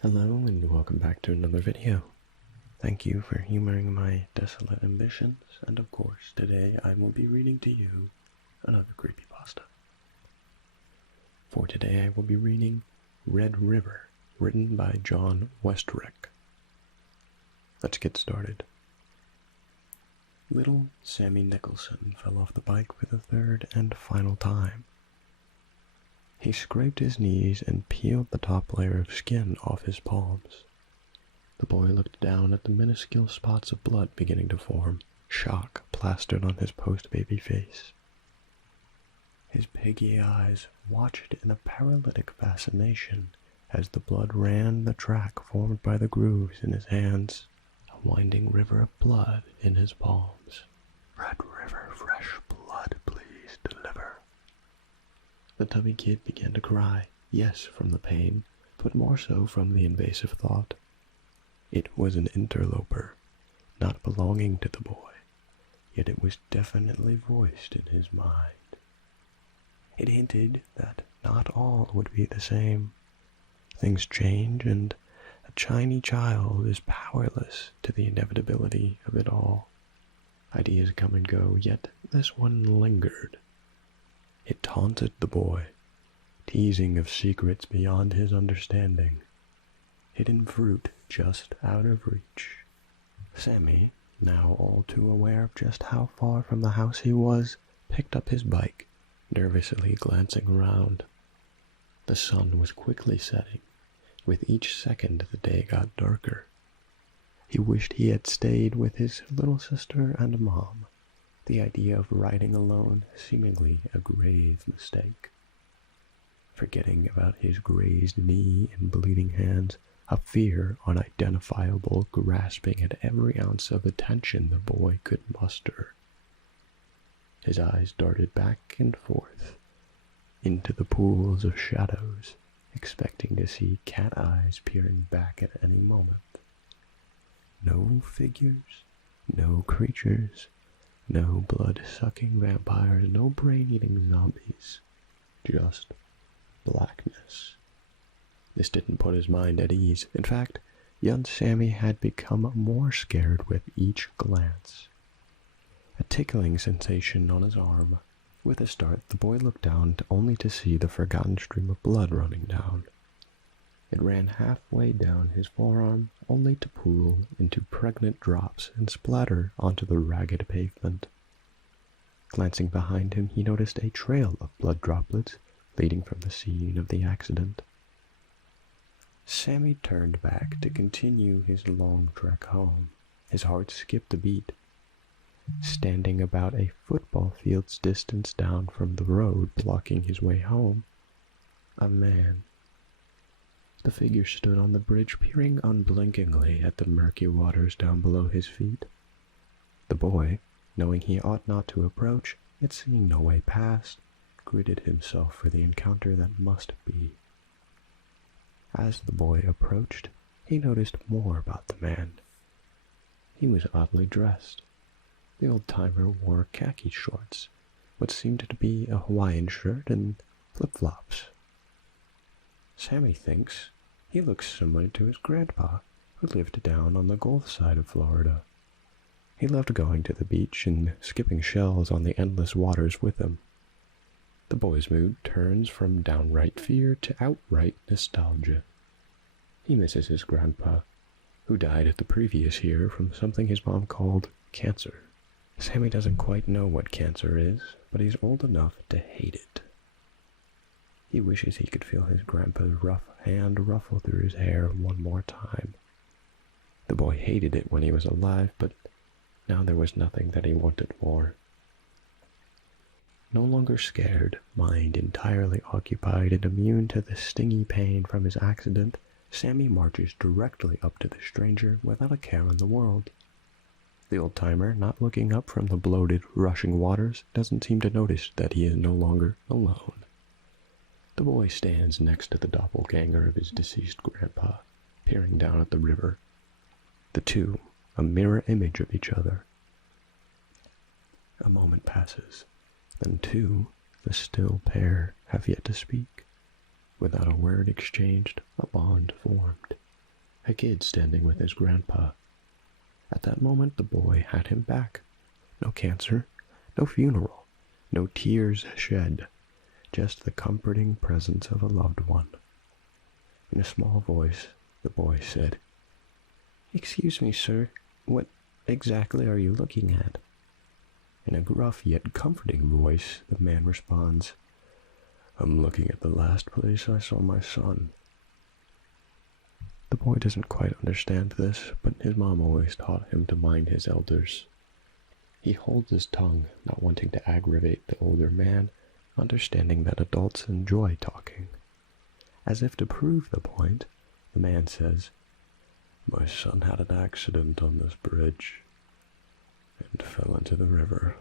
Hello and welcome back to another video. Thank you for humoring my desolate ambitions, and of course today I will be reading to you another creepypasta. For today I will be reading Red River, written by John Westrick. Let's get started. Little Sammy Nicholson fell off the bike for the third and final time. He scraped his knees and peeled the top layer of skin off his palms. The boy looked down at the minuscule spots of blood beginning to form, shock plastered on his post-baby face. His piggy eyes watched in a paralytic fascination as the blood ran the track formed by the grooves in his hands, a winding river of blood in his palms. Red River, fresh blood, please deliver. The tubby kid began to cry, yes, from the pain, but more so from the invasive thought. It was an interloper, not belonging to the boy, yet it was definitely voiced in his mind. It hinted that not all would be the same. Things change, and a tiny child is powerless to the inevitability of it all. Ideas come and go, yet this one lingered. It taunted the boy, teasing of secrets beyond his understanding, hidden fruit just out of reach. Sammy, now all too aware of just how far from the house he was, picked up his bike, nervously glancing around. The sun was quickly setting. With each second the day got darker. He wished he had stayed with his little sister and mom. The idea of riding alone seemingly a grave mistake. Forgetting about his grazed knee and bleeding hands, a fear unidentifiable grasping at every ounce of attention the boy could muster. His eyes darted back and forth into the pools of shadows, expecting to see cat eyes peering back at any moment. No figures, no creatures, no blood-sucking vampires, no brain-eating zombies, just blackness. This didn't put his mind at ease. In fact, young Sammy had become more scared with each glance. A tickling sensation on his arm. With a start, the boy looked down only to see the forgotten stream of blood running down. It ran halfway down his forearm, only to pool into pregnant drops and splatter onto the ragged pavement. Glancing behind him, he noticed a trail of blood droplets leading from the scene of the accident. Sammy turned back to continue his long trek home. His heart skipped a beat. Standing about a football field's distance down from the road blocking his way home, a man. The figure stood on the bridge, peering unblinkingly at the murky waters down below his feet. The boy, knowing he ought not to approach, yet seeing no way past, gritted himself for the encounter that must be. As the boy approached, he noticed more about the man. He was oddly dressed. The old-timer wore khaki shorts, what seemed to be a Hawaiian shirt and flip-flops. Sammy thinks he looks similar to his grandpa, who lived down on the Gulf side of Florida. He loved going to the beach and skipping shells on the endless waters with him. The boy's mood turns from downright fear to outright nostalgia. He misses his grandpa, who died the previous year from something his mom called cancer. Sammy doesn't quite know what cancer is, but he's old enough to hate it. He wishes he could feel his grandpa's rough hand ruffle through his hair one more time. The boy hated it when he was alive, but now there was nothing that he wanted more. No longer scared, mind entirely occupied and immune to the stingy pain from his accident, Sammy marches directly up to the stranger without a care in the world. The old-timer, not looking up from the bloated, rushing waters, doesn't seem to notice that he is no longer alone. The boy stands next to the doppelganger of his deceased grandpa, peering down at the river. The two, a mirror image of each other. A moment passes. Then two, the still pair, have yet to speak. Without a word exchanged, a bond formed. kid standing with his grandpa. At that moment, the boy had him back. No cancer, no funeral, no tears shed, just the comforting presence of a loved one. In a small voice, the boy said, "Excuse me, sir, what exactly are you looking at?" In a gruff yet comforting voice, the man responds, "I'm looking at the last place I saw my son." The boy doesn't quite understand this, but his mom always taught him to mind his elders. He holds his tongue, not wanting to aggravate the older man, understanding that adults enjoy talking. As if to prove the point, the man says, "My son had an accident on this bridge and fell into the river."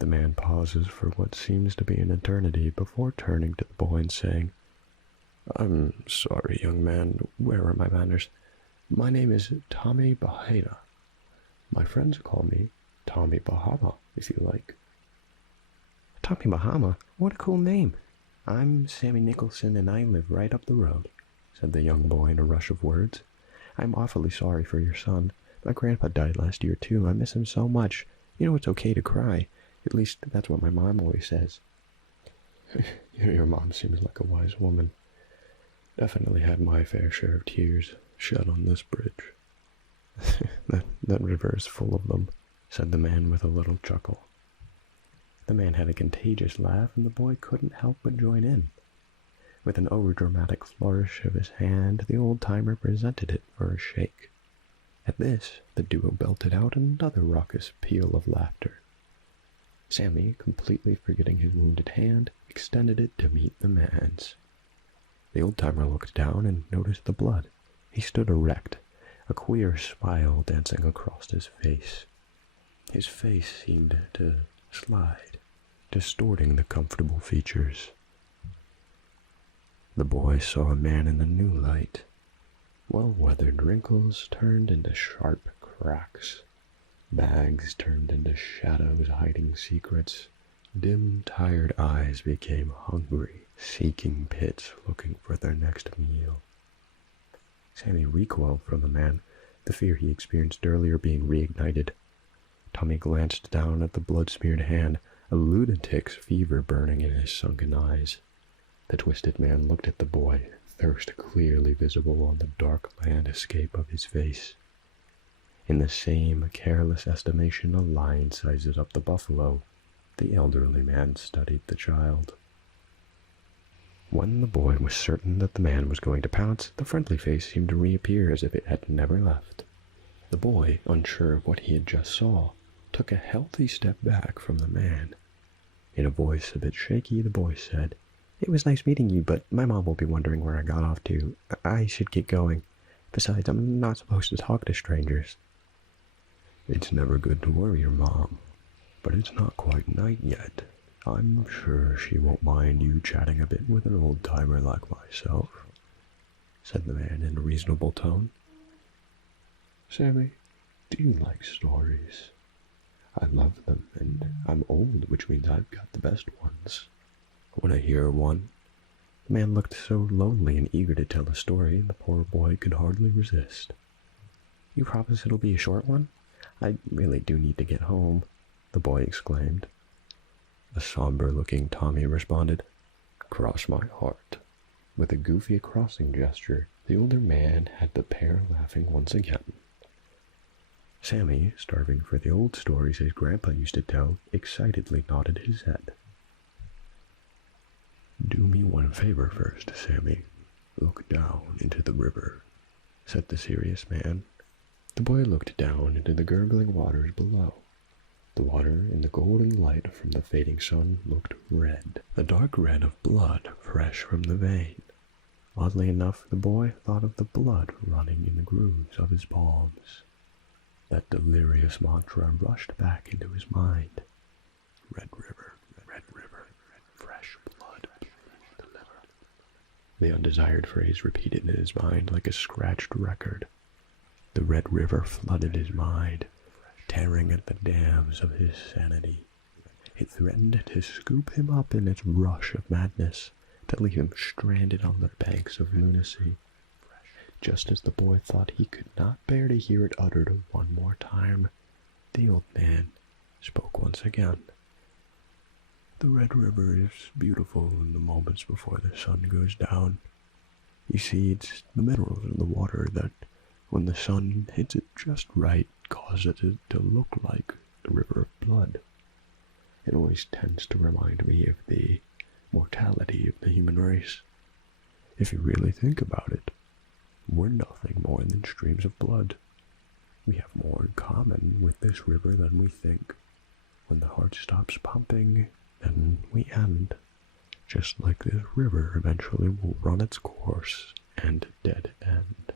The man pauses for what seems to be an eternity before turning to the boy and saying, "I'm sorry, young man, where are my manners? My name is Tommy Bahena. My friends call me Tommy Bahama, if you like." "Tommy Bahama? What a cool name. I'm Sammy Nicholson and I live right up the road," said the young boy in a rush of words. "I'm awfully sorry for your son. My grandpa died last year too. I miss him so much. You know it's okay to cry. At least that's what my mom always says." Your mom seems like a wise woman. Definitely had my fair share of tears shed on this bridge. that river is full of them, said the man with a little chuckle. The man had a contagious laugh, and the boy couldn't help but join in. With an overdramatic flourish of his hand, the old-timer presented it for a shake. At this, the duo belted out another raucous peal of laughter. Sammy, completely forgetting his wounded hand, extended it to meet the man's. The old-timer looked down and noticed the blood. He stood erect, a queer smile dancing across his face. His face seemed to slide, distorting the comfortable features. The boy saw a man in a new light. Well-weathered wrinkles turned into sharp cracks. Bags turned into shadows hiding secrets. Dim, tired eyes became hungry, seeking pits, looking for their next meal. Sammy recoiled from the man, the fear he experienced earlier being reignited. Tommy glanced down at the blood-smeared hand, a lunatic's fever burning in his sunken eyes. The twisted man looked at the boy, thirst clearly visible on the dark landscape of his face. In the same careless estimation a lion sizes up the buffalo, the elderly man studied the child. When the boy was certain that the man was going to pounce, the friendly face seemed to reappear as if it had never left. The boy, unsure of what he had just saw, took a healthy step back from the man. In a voice a bit shaky, the boy said, "It was nice meeting you, but my mom will be wondering where I got off to. I should get going. Besides, I'm not supposed to talk to strangers." "It's never good to worry your mom, but it's not quite night yet. I'm sure she won't mind you chatting a bit with an old-timer like myself," said the man in a reasonable tone. "Sammy, do you like stories? I love them, and I'm old, which means I've got the best ones. When I hear one..." The man looked so lonely and eager to tell a story, the poor boy could hardly resist. "You promise it'll be a short one? I really do need to get home," the boy exclaimed. A somber-looking Tommy responded, "Cross my heart." With a goofy crossing gesture, the older man had the pair laughing once again. Sammy, starving for the old stories his grandpa used to tell, excitedly nodded his head. "Do me one favor first, Sammy. Look down into the river," said the serious man. The boy looked down into the gurgling waters below. The water, in the golden light from the fading sun, looked red, a dark red of blood fresh from the vein. Oddly enough, the boy thought of the blood running in the grooves of his palms. That delirious mantra rushed back into his mind. Red river, fresh blood, deliver. The undesired phrase repeated in his mind like a scratched record. The red river flooded his mind, tearing at the dams of his sanity. It threatened to scoop him up in its rush of madness, to leave him stranded on the banks of lunacy. Just as the boy thought he could not bear to hear it uttered one more time, the old man spoke once again. The Red River is beautiful in the moments before the sun goes down. You see, it's the minerals in the water that, when the sun hits it just right, causes it to look like a river of blood. It always tends to remind me of the mortality of the human race. If you really think about it, we're nothing more than streams of blood. We have more in common with this river than we think. When the heart stops pumping, then we end. Just like this river eventually will run its course and dead end.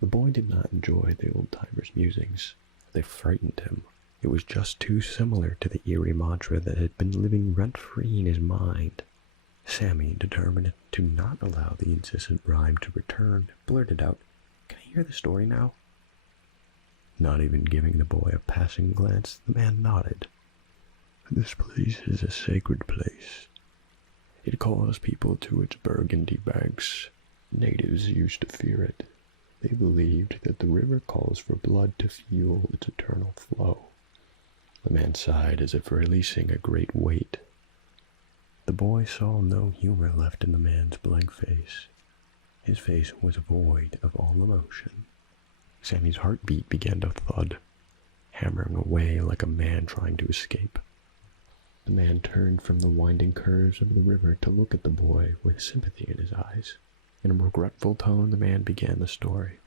The boy did not enjoy the old-timer's musings. They frightened him. It was just too similar to the eerie mantra that had been living rent-free in his mind. Sammy, determined to not allow the incessant rhyme to return, blurted out, "Can I hear the story now?" Not even giving the boy a passing glance, the man nodded. "This place is a sacred place. It calls people to its burgundy banks. Natives used to fear it. They believed that the river calls for blood to fuel its eternal flow." The man sighed as if releasing a great weight. The boy saw no humor left in the man's blank face. His face was void of all emotion. Sammy's heartbeat began to thud, hammering away like a man trying to escape. The man turned from the winding curves of the river to look at the boy with sympathy in his eyes. In a regretful tone, the man began the story.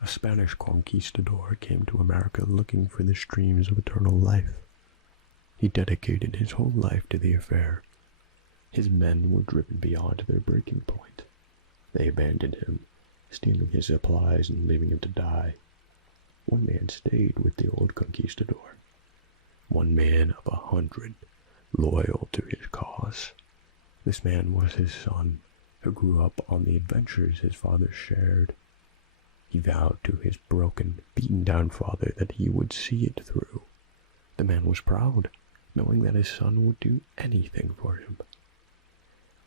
A Spanish conquistador came to America looking for the streams of eternal life. He dedicated his whole life to the affair. His men were driven beyond their breaking point. They abandoned him, stealing his supplies and leaving him to die. One man stayed with the old conquistador. One man of 100, loyal to his cause. This man was his son, who grew up on the adventures his father shared. He vowed to his broken, beaten-down father that he would see it through. The man was proud, knowing that his son would do anything for him.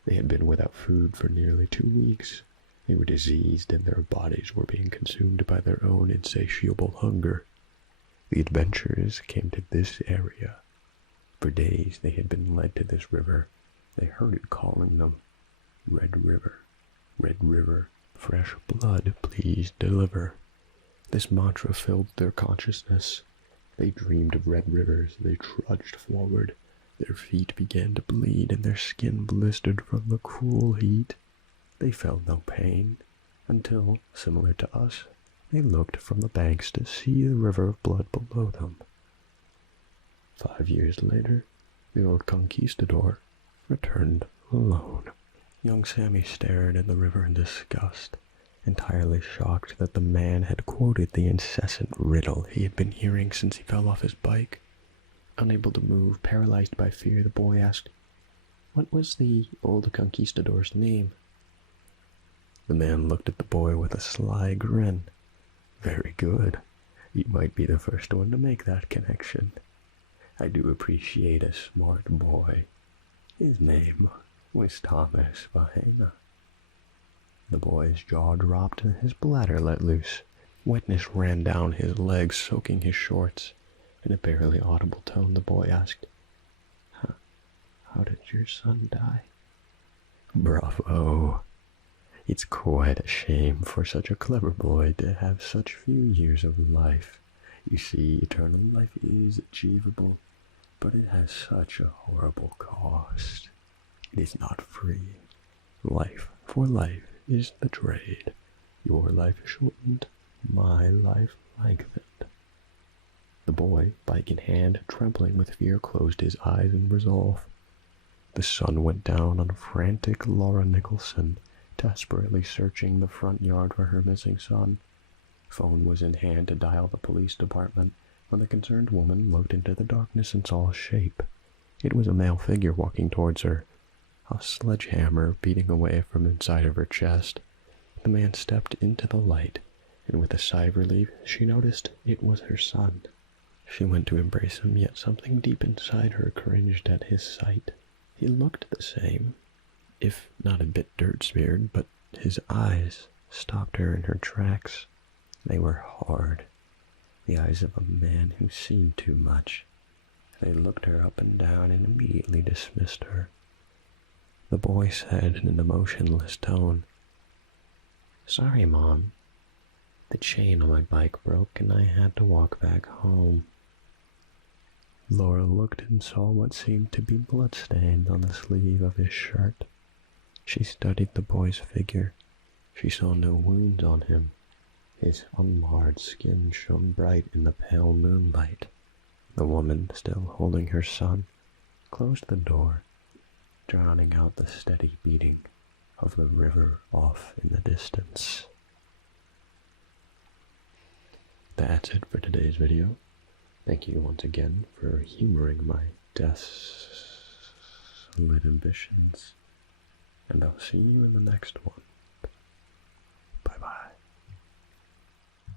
They had been without food for nearly 2 weeks. They were diseased and their bodies were being consumed by their own insatiable hunger. The adventurers came to this area. For days they had been led to this river. They heard it calling them, "Red River, Red River, fresh blood, please deliver." This mantra filled their consciousness. They dreamed of red rivers. They trudged forward. Their feet began to bleed and their skin blistered from the cruel heat. They felt no pain until, similar to us, they looked from the banks to see the river of blood below them. 5 years later, the old conquistador returned alone. Young Sammy stared at the river in disgust, entirely shocked that the man had quoted the incessant riddle he had been hearing since he fell off his bike. Unable to move, paralyzed by fear, the boy asked, "What was the old conquistador's name?" The man looked at the boy with a sly grin. "Very good. You might be the first one to make that connection. I do appreciate a smart boy. His name was Thomas Bahena." The boy's jaw dropped and his bladder let loose. Wetness ran down his legs, soaking his shorts. In a barely audible tone, the boy asked, How did your son die?" "Bravo. It's quite a shame for such a clever boy to have such few years of life. You see, eternal life is achievable, but it has such a horrible cost. It is not free. Life for life is the trade. Your life shortened, my life lengthened." The boy, bike in hand, trembling with fear, closed his eyes in resolve. The sun went down on frantic Laura Nicholson, desperately searching the front yard for her missing son. Phone was in hand to dial the police department when the concerned woman looked into the darkness and saw a shape. It was a male figure walking towards her, a sledgehammer beating away from inside of her chest. The man stepped into the light, and with a sigh of relief, she noticed it was her son. She went to embrace him, yet something deep inside her cringed at his sight. He looked the same. if not a bit dirt-smeared, but his eyes stopped her in her tracks. They were hard, the eyes of a man who's seen too much. They looked her up and down and immediately dismissed her. The boy said in an emotionless tone, "Sorry, Mom. The chain on my bike broke and I had to walk back home." Laura looked and saw what seemed to be bloodstains on the sleeve of his shirt. She studied the boy's figure. She saw no wounds on him. His unmarred skin shone bright in the pale moonlight. The woman, still holding her son, closed the door, drowning out the steady beating of the river off in the distance. That's it for today's video. Thank you once again for humoring my desolate ambitions, and I'll see you in the next one.